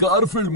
Garfield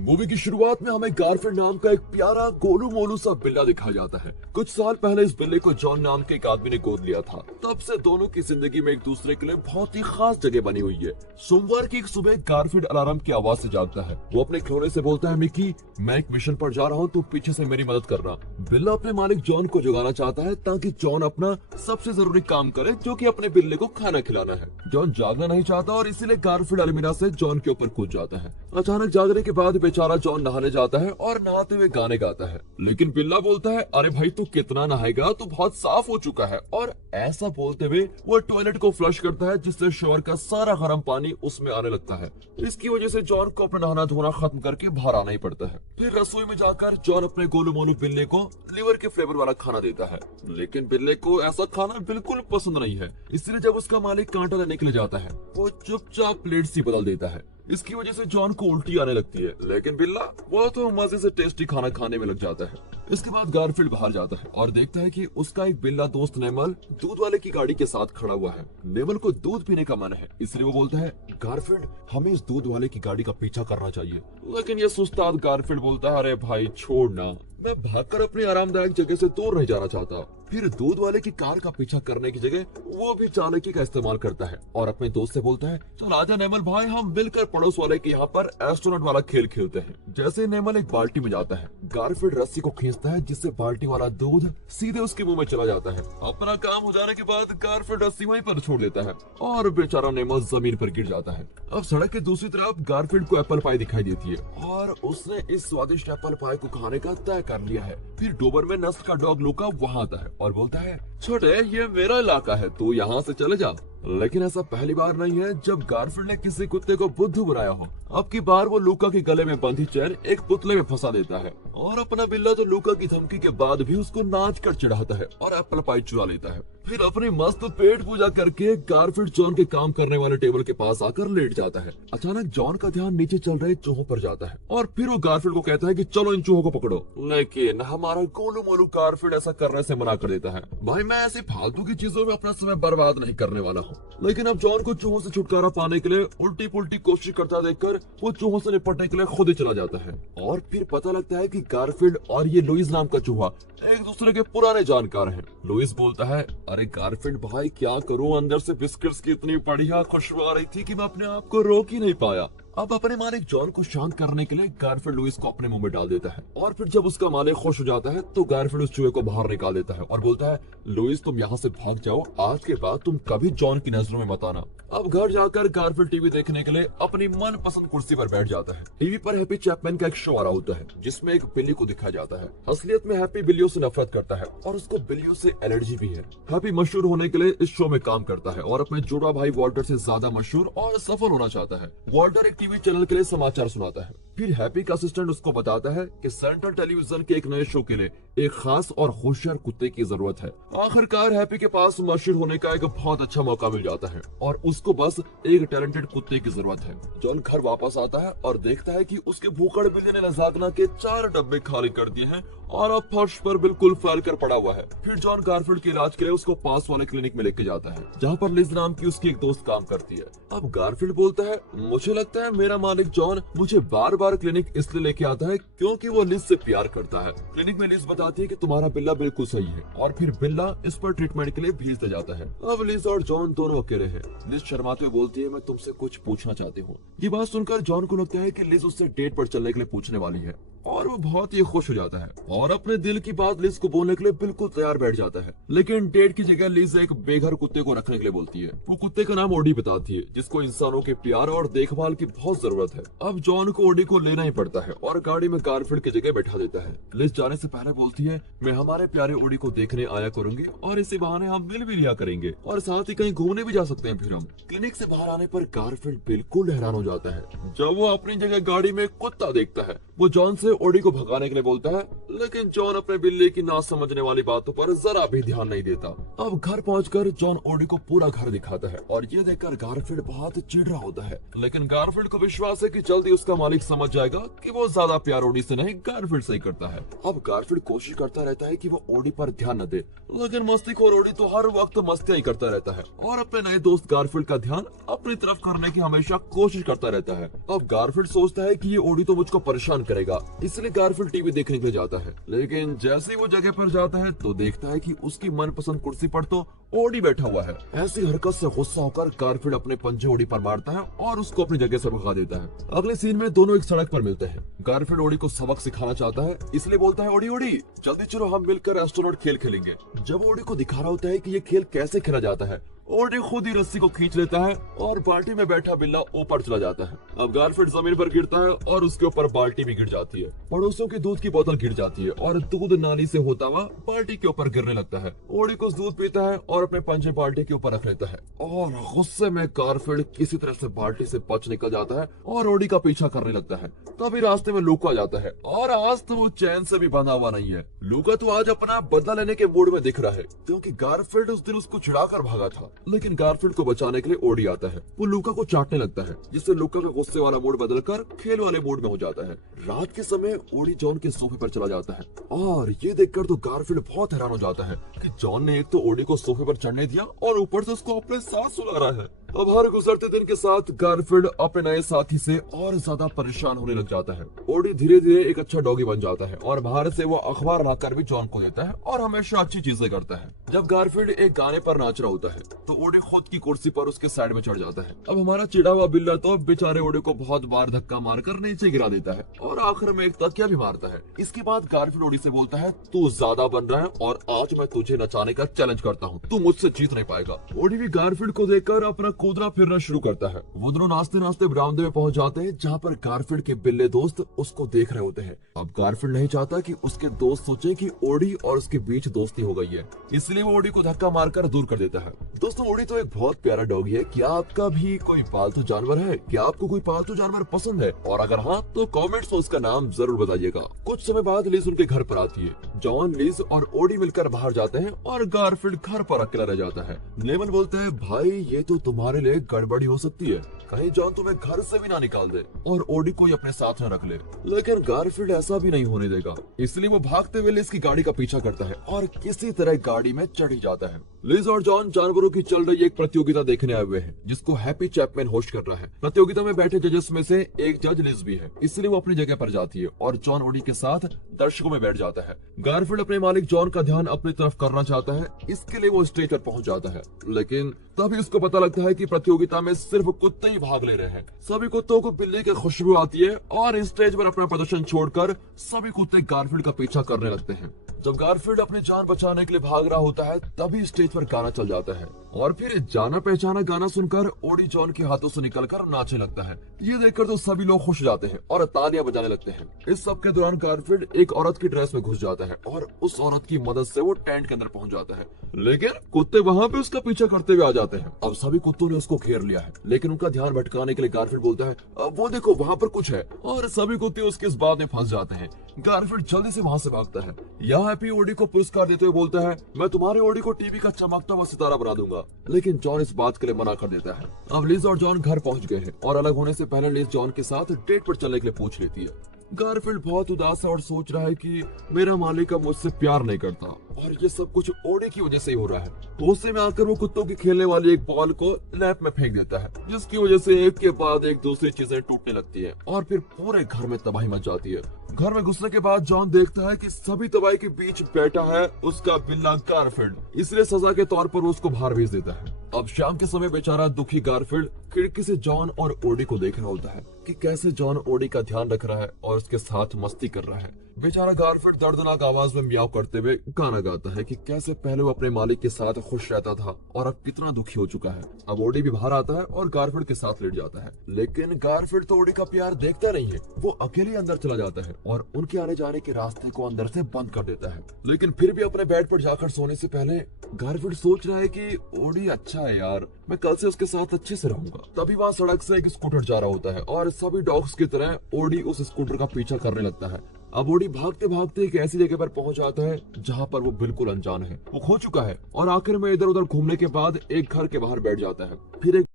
movie की शुरुआत में हमें गारफील्ड नाम का एक प्यारा गोलू मोलू सा बिल्ला दिखाया जाता है। कुछ साल पहले इस बिल्ले को जॉन नाम के एक आदमी ने गोद लिया था। तब से दोनों की जिंदगी में एक दूसरे के लिए बहुत ही खास जगह बनी हुई है। सोमवार की एक सुबह गारफील्ड अलार्म की आवाज से जागता है। वो अपने खिलौने से बोलता है, मिकी मैं एक मिशन पर जा रहा हूँ, तू पीछे से मेरी मदद करना। बिल्ला अपने मालिक जॉन को जगाना चाहता है ताकि जॉन अपना सबसे जरूरी काम करे, जो कि अपने बिल्ले को खाना खिलाना है। जॉन जागना नहीं चाहता और इसीलिए गारफील्ड अलमीरा से जॉन के ऊपर कूद जाता है। अचानक जागने के बाद बेचारा जॉन नहाने जाता है और नहाते हुए गाने गाता है, लेकिन बिल्ला बोलता है, अरे भाई तू कितना नहाएगा, तू बहुत साफ हो चुका है। और ऐसा बोलते हुए वो टॉयलेट को फ्लश करता है, जिससे शॉवर का सारा गर्म पानी उसमें आने लगता है। इसकी वजह से जॉन को अपना नहाना धोना खत्म करके बाहर आना ही पड़ता है। फिर रसोई में जाकर जॉन अपने गोलू मोलू बिल्ले को लिवर के फ्लेवर वाला खाना देता है, लेकिन बिल्ले को ऐसा खाना बिल्कुल पसंद नहीं है। इसलिए जब उसका मालिक कांटा लेने के लिए जाता है, वो चुपचाप प्लेट सी बदल देता है। इसकी वजह से जॉन को उल्टी आने लगती है, लेकिन बिल्ला वो तो मजे से टेस्टी खाना खाने में लग जाता है। इसके बाद गारफील्ड बाहर जाता है और देखता है कि उसका एक बिल्ला दोस्त नेमल दूध वाले की गाड़ी के साथ खड़ा हुआ है। नेमल को दूध पीने का मन है, इसलिए वो बोलता है, गारफील्ड हमें इस दूध वाले की गाड़ी का पीछा करना चाहिए। लेकिन ये सुस्ताद गारफील्ड बोलता है, अरे भाई छोड़ ना, मैं भागकर अपनी आरामदायक जगह से दूर नहीं जाना चाहता। फिर दूध वाले की कार का पीछा करने की जगह वो भी चालाकी का इस्तेमाल करता है और अपने दोस्त से बोलता है, चल आजा नेमल भाई, हम मिलकर पड़ोस वाले के यहाँ पर एस्ट्रोनॉट वाला खेल खेलते हैं। जैसे नेमल एक बाल्टी में जाता है, गारफील्ड रस्सी को खींचता है, जिससे बाल्टी वाला दूध सीधे उसके मुंह में चला जाता है। अपना काम हो जाने के बाद गारफील्ड रस्सी वहीं पर छोड़ देता है और बेचारा नेमल जमीन पर गिर जाता है। अब सड़क के दूसरी तरफ गारफील्ड को एप्पल पाई दिखाई देती है और उसने इस स्वादिष्ट एप्पल पाई को खाने का तय कर लिया है। फिर डोबरमैन नस्ल का डॉग लूका वहाँ आता है और बोलता है, छोटे ये मेरा इलाका है, तू यहाँ से चले जा। लेकिन ऐसा पहली बार नहीं है जब गारफील्ड ने किसी कुत्ते को बुद्धू बनाया हो। अब की बार वो लूका के गले में बंधी चैन एक पुतले में फंसा देता है और अपना बिल्ला तो लूका की धमकी के बाद भी उसको नाच कर चिढ़ाता है और एप्पल पाई चुरा लेता है। फिर अपनी मस्त पेट पूजा करके गारफील्ड जॉन के काम करने वाले टेबल के पास आकर लेट जाता है। अचानक जॉन का ध्यान नीचे चल रहे चूहों पर जाता है और फिर वो गारफील्ड को कहता है कि चलो इन चूहों को पकड़ो, लेकिन हमारा गोलू मोलू गारफील्ड ऐसा करने से मना कर देता है। भाई मैं ऐसी फालतू की चीजों में अपना समय बर्बाद नहीं करने वाला हूँ। लेकिन अब जॉन को चूहों से छुटकारा पाने के लिए उल्टी पुल्टी कोशिश करता देखकर वो चूहों से निपटने के लिए खुद ही चला जाता है। और फिर पता लगता है कि गारफील्ड और ये लुइस नाम का चूहा एक दूसरे के पुराने जानकार हैं। लुइस बोलता है, अरे गारफील्ड भाई क्या करूं, अंदर से बिस्किट्स की इतनी बढ़िया खुशबू आ रही थी कि मैं अपने आप को रोक ही नहीं पाया। अब अपने मालिक जॉन को शांत करने के लिए गारफील्ड लुइस को अपने मुंह में डाल देता है और फिर जब उसका मालिक खुश हो जाता है तो गारफील्ड उस चूहे को बाहर निकाल देता है और बोलता है, लुइस तुम यहाँ से भाग जाओ, आज के बाद तुम कभी जॉन की नजरों में मत आना। अब घर जाकर गारफील्ड टीवी देखने के लिए अपनी मन पसंद कुर्सी पर बैठ जाता है। टीवी पर हैप्पी चैपमैन का एक शो आ रहा होता है, जिसमें एक बिल्ली को दिखाया जाता है। असलियत में हैप्पी बिल्लियों से नफरत करता है और उसको बिल्लियों से एलर्जी भी है। हैप्पी मशहूर होने के लिए इस शो में काम करता है और अपने जुड़वा भाई वॉल्टर से ज्यादा मशहूर और सफल होना चाहता है। वॉल्टर एक टीवी चैनल के लिए समाचार सुनाता है। फिर हैप्पी का असिस्टेंट उसको बताता है कि सेंट्रल टेलीविजन के एक नए शो के लिए एक खास और होशियार कुत्ते की जरूरत है। आखिरकार हैप्पी के पास मशहूर होने का एक बहुत अच्छा मौका मिल जाता है और उसको बस एक टैलेंटेड कुत्ते की जरूरत है। जॉन घर वापस आता है और देखता है कि उसके भूखड़ बिल्ली ने लजागना के 4 डब्बे खाली कर दिए हैं और अब फर्श पर बिल्कुल फैल कर पड़ा हुआ है। फिर जॉन गारफील्ड के इलाज के लिए उसको पास वाले क्लिनिक में लेके जाता है, जहाँ पर लिज नाम की उसकी एक दोस्त काम करती है। अब गारफील्ड बोलता है, मुझे लगता है मेरा मालिक जॉन मुझे बार बार क्लिनिक इसलिए लेके आता है क्योंकि वो लिज से प्यार करता है। क्लिनिक में लिज बताती है कि तुम्हारा बिल्ला बिल्कुल सही है और फिर बिल्ला इस पर ट्रीटमेंट के लिए भेज दिया जाता है। अब लिज और जॉन दोनों अकेले हैं। लिज शर्माते हुए बोलती है, मैं तुमसे कुछ पूछना चाहती हूँ। ये बात सुनकर जॉन को लगता है कि लिज उससे डेट पर चलने के लिए पूछने वाली है और वो बहुत ही खुश हो जाता है और अपने दिल की बात लिज को बोलने के लिए बिल्कुल तैयार बैठ जाता है। लेकिन डेट की जगह लिज एक बेघर कुत्ते को रखने के लिए बोलती है। वो कुत्ते का नाम ओडी बताती है, जिसको इंसानों के प्यार और देखभाल की बहुत जरूरत है। अब जॉन को ओडी को लेना ही पड़ता है और गाड़ी में गारफील्ड की जगह बैठा देता है। लिज जाने से पहले बोलती है, मैं हमारे प्यारे ओडी को देखने आया करूंगी और इसी बहाने हम मिल भी लिया करेंगे और साथ ही कहीं घूमने भी जा सकते हैं। फिर हम क्लिनिक से बाहर आने पर गारफील्ड बिल्कुल हैरान हो जाता है जब वो अपनी जगह गाड़ी में कुत्ता देखता है। वो जॉन से ओडी को भगाने के लिए बोलता है, लेकिन जॉन अपने बिल्ली की ना समझने वाली बातों पर जरा भी ध्यान नहीं देता। अब घर पहुंचकर जॉन ओडी को पूरा घर दिखाता है और ये देखकर गारफील्ड बहुत चिढ़ रहा होता है, लेकिन गारफील्ड को विश्वास है कि जल्दी उसका मालिक समझ जाएगा कि वो ज्यादा प्यार ओडी से नहीं गारफील्ड से ही करता है। अब गारफील्ड कोशिश करता रहता है कि वो ओडी पर ध्यान न दे, लेकिन मस्तीखोर ओडी तो हर वक्त मस्तियां ही करता रहता है और अपने नए दोस्त गारफील्ड का ध्यान अपनी तरफ करने की हमेशा कोशिश करता रहता है। अब गारफील्ड सोचता है कि ये ओडी तो मुझको परेशान करेगा, इसलिए गारफील्ड टीवी देखने के लिए जाता है। लेकिन जैसे ही वो जगह पर जाता है तो देखता है कि उसकी मनपसंद कुर्सी पर तो ओडी बैठा हुआ है। ऐसी हरकत से गुस्सा होकर गारफील्ड अपने पंजे ओडी पर मारता है और उसको अपनी जगह से भगा देता है। अगले सीन में दोनों एक सड़क पर मिलते हैं। गारफील्ड ओडी को सबक सिखाना चाहता है, इसलिए बोलता है, ओडी ओडी जल्दी चलो हम मिलकर एस्ट्रोनॉट खेल खेलेंगे। जब ओडी को दिखा रहा होता है कि ये खेल कैसे खेला जाता है, ओडी खुद ही रस्सी को खींच लेता है और बाल्टी में बैठा बिल्ला ऊपर चला जाता है। अब गारफील्ड जमीन पर गिरता है और उसके ऊपर बाल्टी भी गिर जाती है। पड़ोसियों की दूध की बोतल गिर जाती है और दूध नाली से होता हुआ बाल्टी के ऊपर गिरने लगता है। ओडी कुछ दूध पीता है और अपने पंजे बाल्टी के ऊपर रख लेता है और गुस्से में गारफील्ड किसी तरह से बाल्टी से बच निकल जाता है और ओडी का पीछा करने लगता है। तभी रास्ते में लूका जाता है और आज तो वो चैन से भी बंधा हुआ नहीं है। लूका तो आज अपना बदला लेने के मूड में दिख रहा है, क्योंकि गारफील्ड उस दिन उसको चिढ़ाकर भागा था। लेकिन गारफील्ड को बचाने के लिए ओडी आता है। वो लूका को चाटने लगता है, जिससे लूका का गुस्से वाला मूड बदलकर खेल वाले मूड में हो जाता है। रात के समय ओडी जॉन के सोफे पर चला जाता है और ये देखकर तो गारफील्ड बहुत हैरान हो जाता है कि जॉन ने एक तो ओडी को सोफे पर चढ़ने दिया और ऊपर से उसको अपने साथ सुला रहा है। अब हर गुजरते दिन के साथ गारफील्ड अपने नए साथी से और ज्यादा परेशान होने लग जाता है। ओडी धीरे धीरे एक अच्छा डॉगी बन जाता है और बाहर से वो अखबार लाकर भी जॉन को देता है और हमेशा अच्छी चीजें करता है। जब गारफील्ड एक गाने पर नाच रहा होता है तो ओडी खुद की कुर्सी पर उसके साइड में चढ़ जाता है। अब हमारा चिढ़ा हुआ बिल्ला तो बेचारे ओडी को बहुत बार धक्का मारकर नीचे गिरा देता है और आखिर में एक तकिया भी मारता है। इसके बाद गारफील्ड ओडी से बोलता है, तू ज्यादा बन रहा है और आज मैं तुझे नचाने का चैलेंज करता हूँ, तू मुझसे जीत नहीं पाएगा। ओडी भी गारफील्ड को देखकर अपना कूदना फिरना शुरू करता है। वो दोनों नाचते नाचते बरामदे में पहुंच जाते हैं, जहाँ पर गारफील्ड के बिल्ले दोस्त उसको देख रहे होते हैं। अब गारफील्ड नहीं चाहता कि उसके दोस्त सोचे कि ओडी और उसके बीच दोस्ती हो गई है, इसलिए वो ओडी को धक्का मारकर दूर कर देता है। दोस्तों, ओडी तो एक बहुत प्यारा डॉगी है। क्या आपका भी कोई पालतू जानवर है? क्या आपको कोई पालतू जानवर पसंद है? और अगर हाँ तो कमेंट्स में उसका नाम जरूर बताइएगा। कुछ समय बाद लिज उनके घर पर आती है। जॉन, लिज और ओडी मिलकर बाहर जाते हैं और गारफील्ड घर पर अकेला रह जाता है। लेमन बोलता है, भाई ये तो तुम्हारे लिए गड़बड़ी हो सकती है, कहीं जॉन तुम्हें घर से भी ना निकाल दे और ओडी को अपने साथ न रख ले। लेकिन गारफील्ड ऐसा भी नहीं होने देगा, इसलिए वो भागते हुए लिज की गाड़ी का पीछा करता है और किसी तरह गाड़ी में चढ़ ही जाता है। लिज और जॉन जानवरों की चल रही एक प्रतियोगिता देखने आए हुए हैं, जिसको हैप्पी चैपमैन होस्ट कर रहा है। प्रतियोगिता में बैठे जजेस में से एक जज लिज भी है, इसलिए वो अपनी जगह पर जाती है और जॉन ओडी के साथ दर्शकों में बैठ जाता है। गारफील्ड अपने मालिक जॉन का ध्यान अपनी तरफ करना चाहता है, इसके लिए वो स्टेज पर पहुंच जाता है। लेकिन तभी उसको पता लगता है कि प्रतियोगिता में सिर्फ कुत्ते ही भाग ले रहे हैं। सभी कुत्तों को बिल्ली की खुशबू आती है और स्टेज पर अपना प्रदर्शन छोड़कर सभी कुत्ते गारफील्ड का पीछा करने लगते हैं। जब गारफील्ड अपनी जान बचाने के लिए भाग रहा होता है, तभी स्टेज पर गाना चल जाता है और फिर जाना पहचाना गाना सुनकर ओडी जॉन के हाथों से निकलकर नाचने लगता है। ये देखकर तो सभी लोग खुश जाते हैं और तालियां बजाने लगते हैं। इस सब के दौरान गारफील्ड एक औरत की ड्रेस में घुस जाता है और उस औरत की मदद से वो टेंट के अंदर पहुंच जाता है। लेकिन कुत्ते वहां पे उसका पीछा करते हुए आ जाते हैं। अब सभी कुत्तों ने उसको घेर लिया है, लेकिन उनका ध्यान भटकाने के लिए गारफील्ड बोलता है, अब वो देखो वहाँ पर कुछ है, और सभी कुत्ते उसके इस बात में फंस जाते हैं। गारफील्ड जल्दी से वहाँ से भागता है। यहाँ हैप्पी ओडी को पुरस्कार देते हुए बोलता है, मैं तुम्हारे ओडी को टीवी का चमकता हुआ सितारा बना दूंगा। लेकिन जॉन इस बात के लिए मना कर देता है। अब लिज और जॉन घर पहुंच गए हैं और अलग होने से पहले लिज जॉन के साथ डेट पर चलने के लिए पूछ लेती है। गारफील्ड बहुत उदास है और सोच रहा है कि मेरा मालिक अब मुझसे प्यार नहीं करता और ये सब कुछ ओडी की वजह से ही हो रहा है। गुस्से में आकर वो कुत्तों की खेलने वाली एक बॉल को लैप में फेंक देता है, जिसकी वजह से एक के बाद एक दूसरी चीजें टूटने लगती है और फिर पूरे घर में तबाही मच जाती है। घर में घुसने के बाद जॉन देखता है कि सभी तबाही के बीच बैठा है उसका बिल्ला गारफील्ड, इसलिए सजा के तौर पर वो उसको बाहर भेज देता है। अब शाम के समय बेचारा दुखी गारफील्ड खिड़की से जॉन और ओडी को देख रहा होता है कि कैसे जॉन ओडी का ध्यान रख रहा है और उसके साथ मस्ती कर रहा है। बेचारा गारफील्ड दर्दनाक आवाज में म्याऊ करते हुए गाना गाता है कि कैसे पहले वो अपने मालिक के साथ खुश रहता था और अब कितना दुखी हो चुका है। अब ओडी भी बाहर आता है और गारफील्ड के साथ लेट जाता है, लेकिन गारफील्ड तो ओडी का प्यार देखता नहीं है। वो अकेले अंदर चला जाता है और उनके आने जाने के रास्ते को अंदर से बंद कर देता है। लेकिन फिर भी अपने बेड पर जाकर सोने से पहले गारफील्ड सोच रहा है कि ओडी अच्छा है यार, मैं कल से उसके साथ अच्छे से रहूंगा। तभी वहाँ सड़क से एक स्कूटर जा रहा होता है और सभी डॉग्स की तरह ओडी उस स्कूटर का पीछा करने लगता है। अब ओडी भागते भागते एक ऐसी जगह पर पहुंच जाता है जहां पर वो बिल्कुल अनजान है, वो खो चुका है और आखिर में इधर उधर घूमने के बाद एक घर के बाहर बैठ जाता है। फिर एक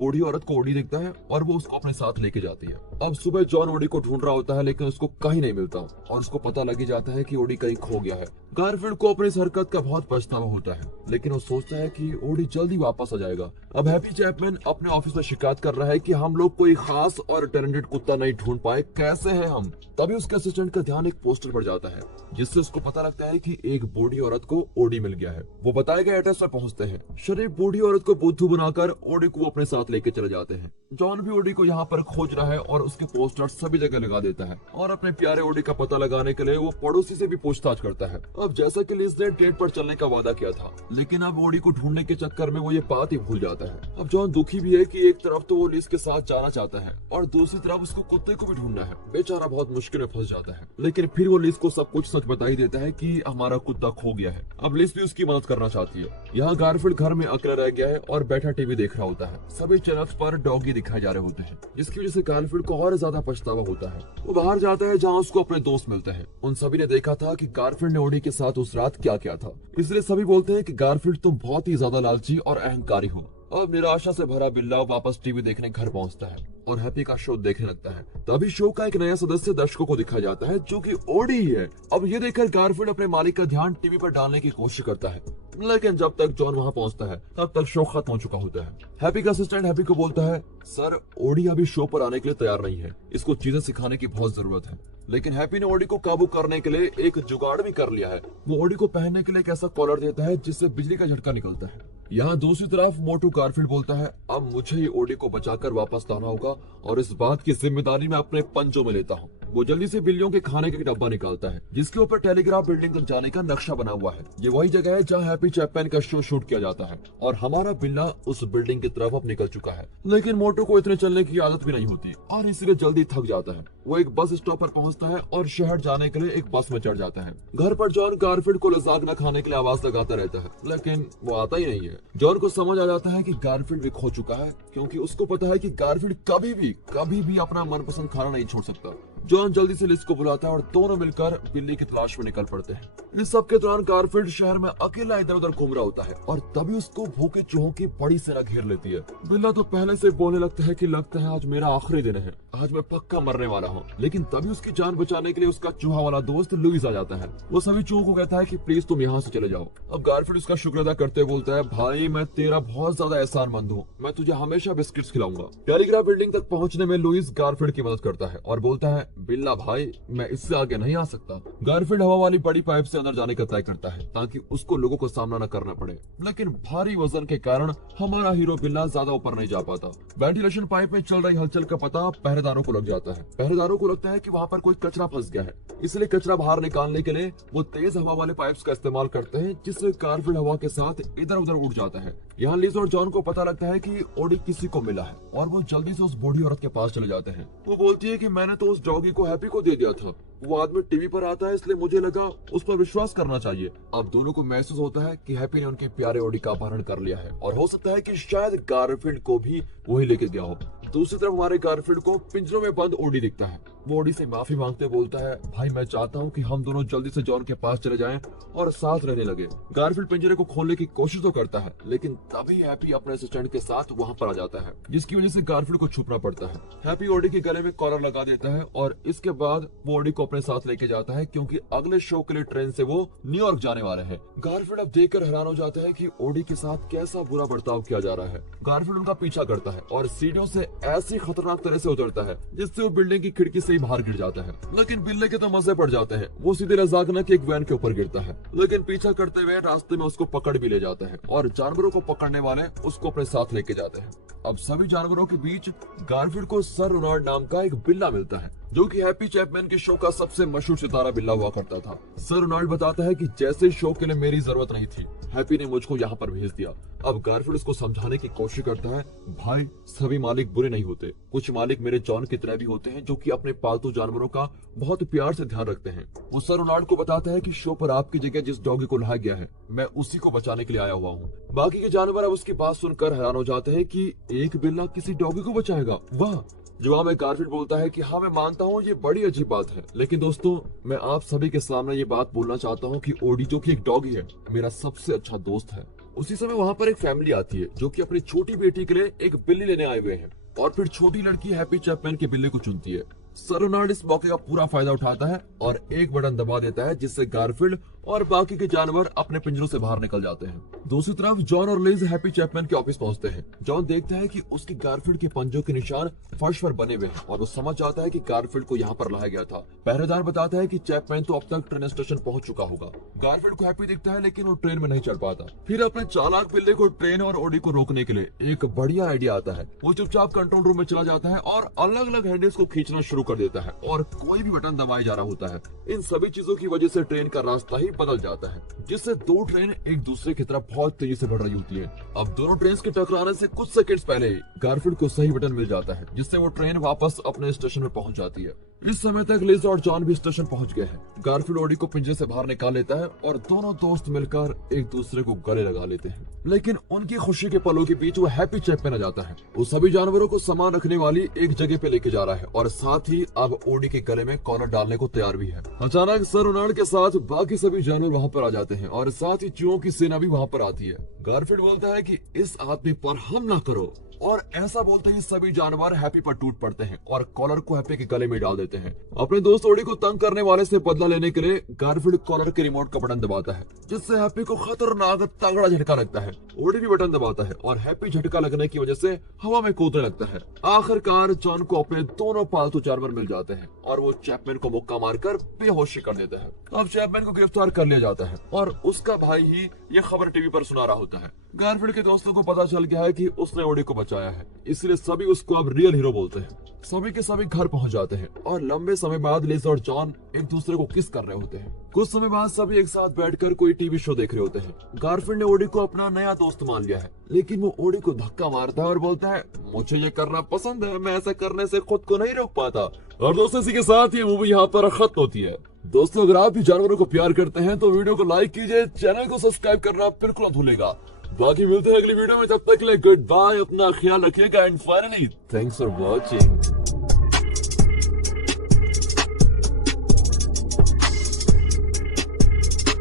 बूढ़ी औरत को ओडी दिखता है और वो उसको अपने साथ लेके जाती है। अब सुबह जॉन ओडी को ढूंढ रहा होता है लेकिन उसको कहीं नहीं मिलता और उसको पता लग ही जाता है कि ओडी कहीं खो गया है। गारफील्ड को अपनी इस हरकत का बहुत पछतावा होता है लेकिन वो सोचता है कि ओडी जल्दी वापस आ जाएगा। अब हैप्पी चैपमैन अपने ऑफिस में शिकायत कर रहा है कि हम लोग कोई खास और टैलेंटेड कुत्ता नहीं ढूंढ पाए, कैसे हैं हम। तभी उसके असिस्टेंट का ध्यान एक पोस्टर पर जाता है जिससे उसको पता लगता है कि एक बूढ़ी औरत को ओडी मिल गया है। वो बताए गए एड्रेस पर पहुंचते हैं। शरीफ बूढ़ी औरत को बुद्धू बनाकर ओडी को अपने साथ लेके चले जाते हैं। जॉन भी ओडी को यहाँ पर खोज रहा है और उसके पोस्टर सभी जगह लगा देता है और अपने प्यारे ओडी का पता लगाने के लिए वो पड़ोसी से भी पूछताछ करता है। अब जैसा कि लिज ने डेट पर चलने का वादा किया था लेकिन अब ओडी को ढूंढने के चक्कर में वो ये बात ही भूल जाता है। अब जॉन दुखी भी है कि एक तरफ तो वो लिज के साथ जाना चाहता है और दूसरी तरफ उसको कुत्ते को भी ढूंढना है। बेचारा बहुत मुश्किल में फंस जाता है लेकिन फिर वो लिज को सब कुछ सच बता ही देता है कि हमारा कुत्ता खो गया है। अब लिज भी उसकी मदद करना चाहती है। यहाँ गारफील्ड घर में अकेला रह गया है और बैठा टीवी देख रहा होता है। सभी चैनल्स पर डॉगी दिखाए जा रहे होते हैं जिसकी वजह से गारफील्ड को और ज्यादा पछतावा होता है। वो बाहर जाता है जहाँ उसको अपने दोस्त मिलते हैं। उन सभी ने देखा था कि गारफील्ड ने ओडी के साथ उस रात क्या किया था, इसलिए सभी बोलते हैं कि गारफील्ड तुम बहुत ही ज्यादा लालची और अहंकारी हो। अब निराशा से भरा बिल्ला वापस टीवी देखने घर पहुंचता है और हैप्पी का शो देखने लगता है। तभी शो का एक नया सदस्य दर्शकों को दिखाया जाता है जो कि ओडी ही है। अब ये देखकर गारफील्ड अपने मालिक का ध्यान टीवी पर डालने की कोशिश करता है लेकिन जब तक जॉन वहां पहुंचता है तब तक शो खत्म हो चुका होता है। हैप्पी का असिस्टेंट हैप्पी को बोलता है, सर ओडी अभी शो पर आने के लिए तैयार नहीं है, इसको चीजें सिखाने की बहुत जरूरत है। लेकिन हैप्पी ने ओडी को काबू करने के लिए एक जुगाड़ भी कर लिया है। वो ओडी को पहनने के लिए एक ऐसा कॉलर देता है जिससे बिजली का झटका निकलता है। यहाँ दूसरी तरफ मोटू गारफील्ड बोलता है, अब मुझे ही ओडी को बचाकर वापस लाना होगा और इस बात की जिम्मेदारी मैं अपने पंजों में लेता हूँ। वो जल्दी से बिल्लियों के खाने का डब्बा निकालता है जिसके ऊपर टेलीग्राफ बिल्डिंग तक जाने का नक्शा बना हुआ है। ये वही जगह है जहाँ हैप्पी चैपमैन का शो शूट किया जाता है और हमारा बिल्ला उस बिल्डिंग की तरफ अब निकल चुका है। लेकिन मोटू को इतने चलने की आदत भी नहीं होती और इसलिए जल्दी थक जाता है। वो एक बस स्टॉप पर पहुंचता है और शहर जाने के लिए एक बस में चढ़ जाता है। घर पर जॉन गारफील्ड को लजाक न खाने के लिए आवाज लगाता रहता है लेकिन वो आता ही नहीं है। जॉन को समझ आ जाता है कि गारफील्ड भी खो चुका है क्योंकि उसको पता है कि गारफील्ड कभी भी अपना मनपसंद खाना नहीं छोड़ सकता। जॉन जल्दी से लिज को बुलाता है और दोनों मिलकर बिल्ली की तलाश में निकल पड़ते हैं। इस सब के दौरान गारफील्ड शहर में अकेला इधर उधर घूम रहा होता है और तभी उसको भूखे चूहों की बड़ी सेना घेर लेती है। बिल्ला तो पहले से बोलने लगता है कि लगता है आज मेरा आखिरी दिन है, आज मैं पक्का मरने वाला हूँ। लेकिन तभी उसकी जान बचाने के लिए उसका चूहा वाला दोस्त लुइस आ जाता है। वो सभी चूहों को कहता है कि प्लीज तुम यहाँ से चले जाओ। अब गारफील्ड उसका शुक्र अदा करते हुए बोलता है, भाई मैं तेरा बहुत ज्यादा एहसानमंद हूँ, मैं तुझे हमेशा बिस्किट्स खिलाऊंगा। टेलीग्राफ बिल्डिंग तक पहुंचने में लुइस गारफील्ड की मदद करता है और बोलता है, बिल्ला भाई मैं इससे आगे नहीं आ सकता। गारफील्ड हवा वाली बड़ी पाइप से अंदर जाने का तय करता है ताकि उसको लोगों को सामना न करना पड़े लेकिन भारी वजन के कारण हमारा हीरो बिल्ला ज्यादा ऊपर नहीं जा पाता। वेंटिलेशन पाइप में चल रही हलचल का पता पहरेदारों को लग जाता है। पहरेदारों को लगता है कि वहाँ पर कोई कचरा फंस गया है, इसलिए कचरा बाहर निकालने के लिए वो तेज हवा वाले पाइप्स का इस्तेमाल करते हैं जिससे गारफील्ड हवा के साथ इधर उधर उड़ जाता है। यहाँ लिज और जॉन को पता लगता है कि ओडी किसी को मिला है और वो जल्दी से उस बूढ़ी औरत के पास चले जाते हैं। वो बोलती है कि मैंने तो उस डॉगी को हैप्पी को दे दिया था, वो आदमी टीवी पर आता है इसलिए मुझे लगा उस पर विश्वास करना चाहिए। अब दोनों को महसूस होता है कि हैप्पी ने उनके प्यारे ओडी का अपहरण कर लिया है और हो सकता है कि शायद गारफील्ड को भी वही लेके गया हो। दूसरी तरफ हमारे गारफील्ड को पिंजरों में बंद ओडी दिखता है। वो ओडी से माफी मांगते बोलता है, भाई मैं चाहता हूँ कि हम दोनों जल्दी से जॉन के पास चले जाएं और साथ रहने लगे। गारफील्ड पिंजरे को खोलने की कोशिश तो करता है लेकिन तभी हैप्पी अपने असिस्टेंट के साथ वहाँ पर आ जाता है जिसकी वजह से गारफील्ड को छुपना पड़ता है। हैप्पी ओडी के गले में कॉलर लगा देता है और इसके बाद वो ओडी को अपने साथ लेके जाता है क्योंकि अगले शो के लिए ट्रेन से वो न्यूयॉर्क जाने वाले हैं। गारफील्ड अब देखकर हैरान हो जाता है कि ओडी के साथ कैसा बुरा बर्ताव किया जा रहा है। गारफील्ड उनका पीछा करता है और सीढ़ियों से ऐसी खतरनाक तरह से उतरता है जिससे वो बिल्डिंग की खिड़की से ही बाहर गिर जाता है। लेकिन बिल्ले के तो मजे पड़ जाते हैं। वो सीधे लजाकना की एक वैन के ऊपर गिरता है लेकिन पीछा करते हुए रास्ते में उसको पकड़ भी ले जाता है और जानवरों को पकड़ने वाले उसको अपने साथ लेके जाते हैं। अब सभी जानवरों के बीच गारफील्ड को सर रोनाल्ड नाम का एक बिल्ला मिलता है। जो कि हैप्पी चैपमैन के शो का सबसे मशहूर सितारा बिल्ला हुआ करता था। सर रोनाल्ड बताता है कि जैसे शो के लिए मेरी जरूरत नहीं थी, हैप्पी ने मुझको यहाँ पर भेज दिया। अब गारफील्ड उसको समझाने की कोशिश करता है, भाई सभी मालिक बुरे नहीं होते, कुछ मालिक मेरे जॉन की तरह भी होते हैं जो कि अपने पालतू जानवरों का बहुत प्यार से ध्यान रखते हैं। वो सर रोनाल्ड को बताता है कि शो पर आपकी जगह जिस डॉगी को लाया गया है, मैं उसी को बचाने के लिए आया हुआ हूँ। बाकी के जानवर अब उसकी बात सुनकर हैरान हो जाते हैं कि एक बिल्ला किसी डॉगी को बचाएगा, वाह। जवाब में गारफील्ड बोलता है कि हाँ मैं मानता हूँ ये बड़ी अजीब बात है, लेकिन दोस्तों मैं आप सभी के सामने ये बात बोलना चाहता हूँ कि ओडी जो कि एक डॉगी है, मेरा सबसे अच्छा दोस्त है। उसी समय वहाँ पर एक फैमिली आती है जो कि अपनी छोटी बेटी के लिए एक बिल्ली लेने आए हुए हैं और फिर छोटी लड़की हैप्पी चैपमैन के बिल्ली को चुनती है। सर रोनाल्ड इस मौके का पूरा फायदा उठाता है और एक बटन दबा देता है जिससे गारफील्ड और बाकी के जानवर अपने पिंजरों से बाहर निकल जाते हैं। दूसरी तरफ जॉन और लिज हैप्पी चैपमैन के ऑफिस पहुंचते हैं। जॉन देखता है कि उसके गारफील्ड के पंजों के निशान फर्श पर बने हुए हैं और वो समझ जाता है कि गारफील्ड को यहाँ पर लाया गया था। पहरेदार बताता है कि चैपमैन तो अब तक ट्रेन स्टेशन पहुंच चुका होगा। गारफील्ड को हैप्पी दिखता है लेकिन वो ट्रेन में नहीं चढ़ पाता। फिर अपने चालाक बिल्ले को ट्रेन और ओडी को रोकने के लिए एक बढ़िया आइडिया आता है। वो चुपचाप कंट्रोल रूम में चला जाता है और अलग अलग हैंडल्स को खींचना शुरू कर देता है और कोई भी बटन दबाया जा रहा होता है। इन सभी चीजों की वजह से ट्रेन का रास्ता ही बदल जाता है, जिससे दो ट्रेन एक दूसरे की तरफ बहुत तेजी से बढ़ रही होती है। अब दोनों ट्रेन के टकराने से कुछ सेकंड्स पहले ही गारफील्ड को सही बटन मिल जाता है, जिससे वो ट्रेन वापस अपने स्टेशन में पहुंच जाती है। इस समय तक लिज और जॉन भी स्टेशन पहुंच गए हैं। गारफील्ड ओडी को पिंजरे से बाहर निकाल लेता है और दोनों दोस्त मिलकर एक दूसरे को गले लगा लेते हैं। लेकिन उनकी खुशी के पलों के बीच वो हैप्पी चैपमैन आ जाता है। वो सभी जानवरों को सामान रखने वाली एक जगह पे लेके जा रहा है और साथ ही अब ओडी के गले में कॉलर डालने को तैयार भी है। अचानक सर रोनाल्ड के साथ बाकी सभी जानवर वहाँ पर आ जाते हैं और साथ ही चूहों की सेना भी वहाँ पर आती है। गारफील्ड बोलता है कि इस आदमी पर हमला करो और ऐसा बोलते ही सभी जानवर हैप्पी पर टूट पड़ते हैं और कॉलर को हैप्पी के गले में डाल देते हैं। अपने दोस्त ओडी को तंग करने वाले से बदला लेने के लिए गारफील्ड कॉलर के रिमोट का बटन दबाता है, जिससे हैप्पी को खतरनाक तगड़ा झटका लगता है। ओडी भी बटन दबाता है और हैप्पी झटका लगने की वजह से हवा में कूदने लगता है। आखिरकार जॉन को अपने दोनों पालतू जानवर मिल जाते हैं और वो चैपमैन को मुक्का मारकर बेहोशी कर देता है। अब चैपमैन को गिरफ्तार कर लिया जाता है और उसका भाई ही ये खबर टीवी पर सुना रहा होता है। गारफील्ड के दोस्तों को पता चल गया है कि उसने ओडी को बचाया है, इसलिए सभी उसको अब रियल हीरो बोलते हैं। सभी के सभी घर पहुंच जाते हैं और लंबे समय बाद लिज और जॉन एक दूसरे को किस कर रहे होते हैं। कुछ समय बाद सभी एक साथ बैठकर कोई टीवी शो देख रहे होते हैं। गारफील्ड ने ओडी को अपना नया दोस्त मान लिया है, लेकिन वो ओडी को धक्का मारता है और बोलता है, मुझे ये करना पसंद है, मैं ऐसा करने से खुद को नहीं रोक पाता। और दोस्तों इसी के साथ ये मूवी यहाँ पर खत्म होती है। दोस्तों अगर आप भी जानवरों को प्यार करते हैं तो वीडियो को लाइक कीजिए, चैनल को सब्सक्राइब करना बिल्कुल मत भूलेगा। बाकी मिलते हैं अगली वीडियो में, तब तक के लिए गुड बाय, अपना ख्याल रखिएगा and finally thanks for watching.